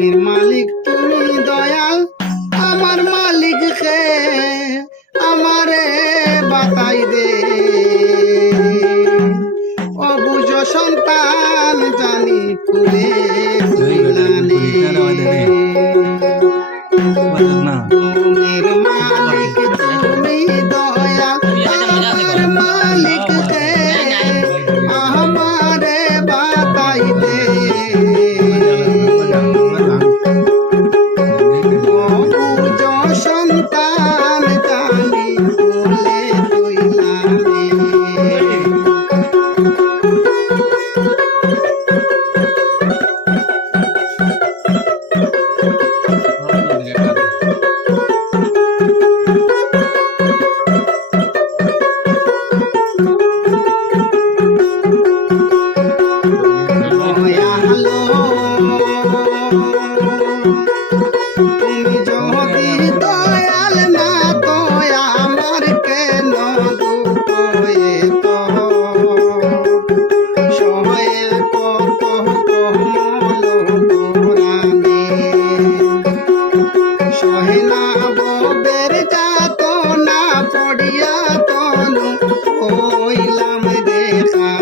জমির মালিক তুমি দয়াল আমার মালিক কে আমারে বাতাই দে অবুঝ সন্তান জানি কুলে তুইলানে জমির মালিক তুমি দয়াল আমার মালিক কে আমারে বাতাই দে সন্তান জানি কুলে তুইলানে তুমি যদি দয়াল না তো আমার কেন দুঃখ এত সয়ে কত কমল পুরাণে সহে না ববের যাত না পড়িয়া তনু হইলাম দেখা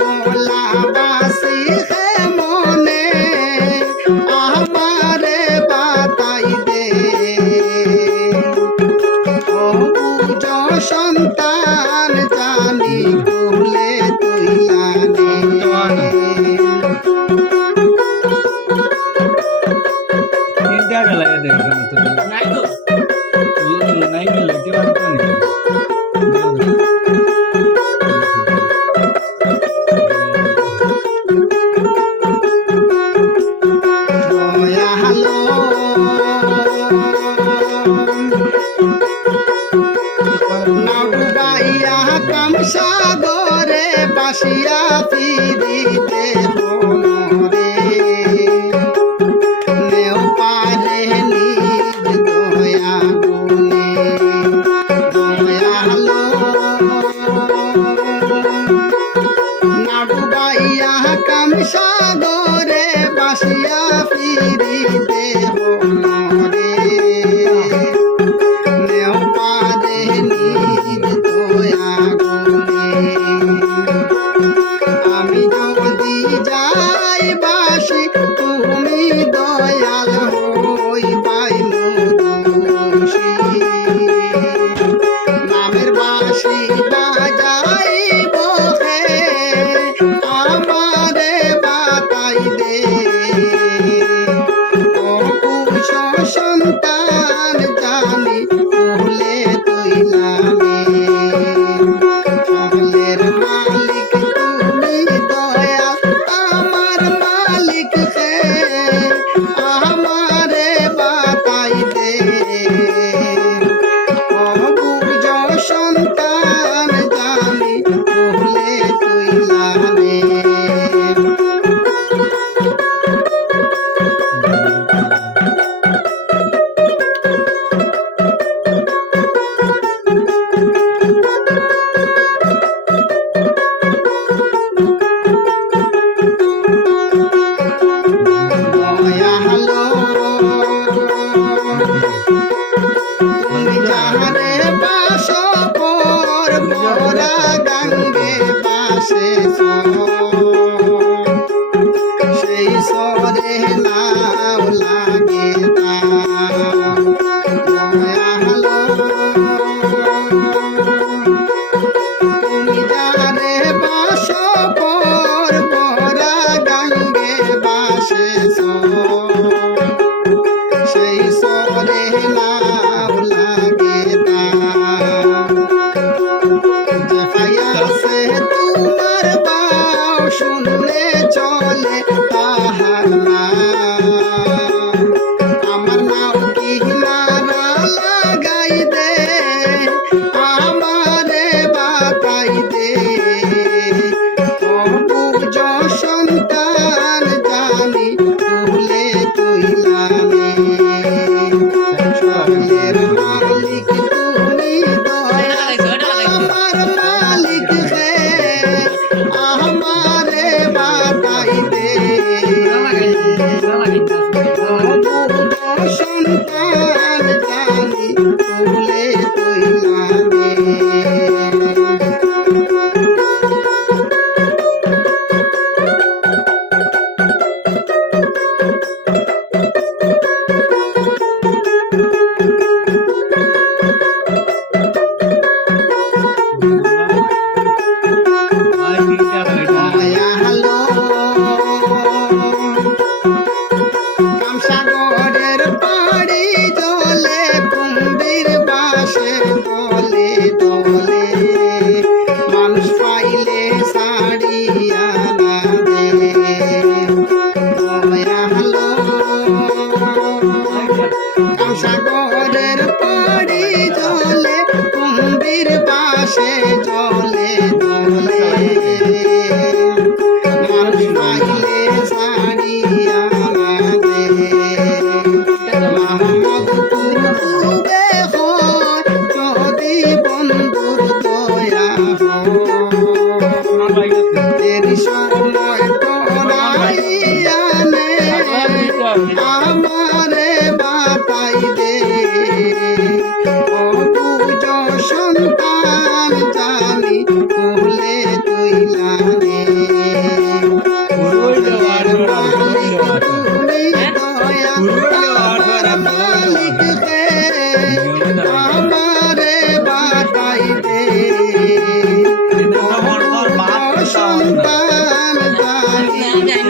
বলা বাসি হে মনে আমারে বাতাই দে অবুঝ সন্তান জানি কুলে তুইলানে নাগুবাইয়া কামসাগরে বাসিয়া ফিরিতে মনরে নেও পারে নিজ দয়া গুণে দয়ালো নাগুবাইয়া কামসাগরে বাসিয়া ফিরিতে মনরে আমি যদি যাই বাসি তুমি দয়াল হই পাই দোষী নামের বাসি বাজাইব হে আমারে বাতাই দে অকুশ সন্তান জানি কুলে তুইলানে সকলের মালিক তুমি দয়া আমার মালিক কে আমারে বাতাই দে অবুঝ সন্তান জানি কুলে তুইলানে তুমি যাহারে বাস পর মোরা গাঙ্গে বাসে সেই সরে নাও লাগে তুমি যাহারে বাস পর মোরা গাঙ্গে বাসে সেই সরে নাও লাগে সে তোমার বাও শুনলে চলে তাহার আমার নাও কি নারা লাগাই দে আমারে বাতাই দে অবুঝ সন্তান জানি কুলে তুইলানে সকলের মালিক তুমি দয়াল আমার মালিক হে আমারে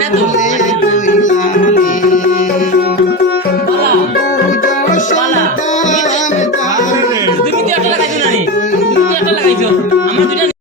না তো তুলে তুইলানে বালা বুঝ বালা সন্তান জানি তুমি তো একটা লাগাইছো না রে তুমি তো একটা লাগাইছো আমার দুইটা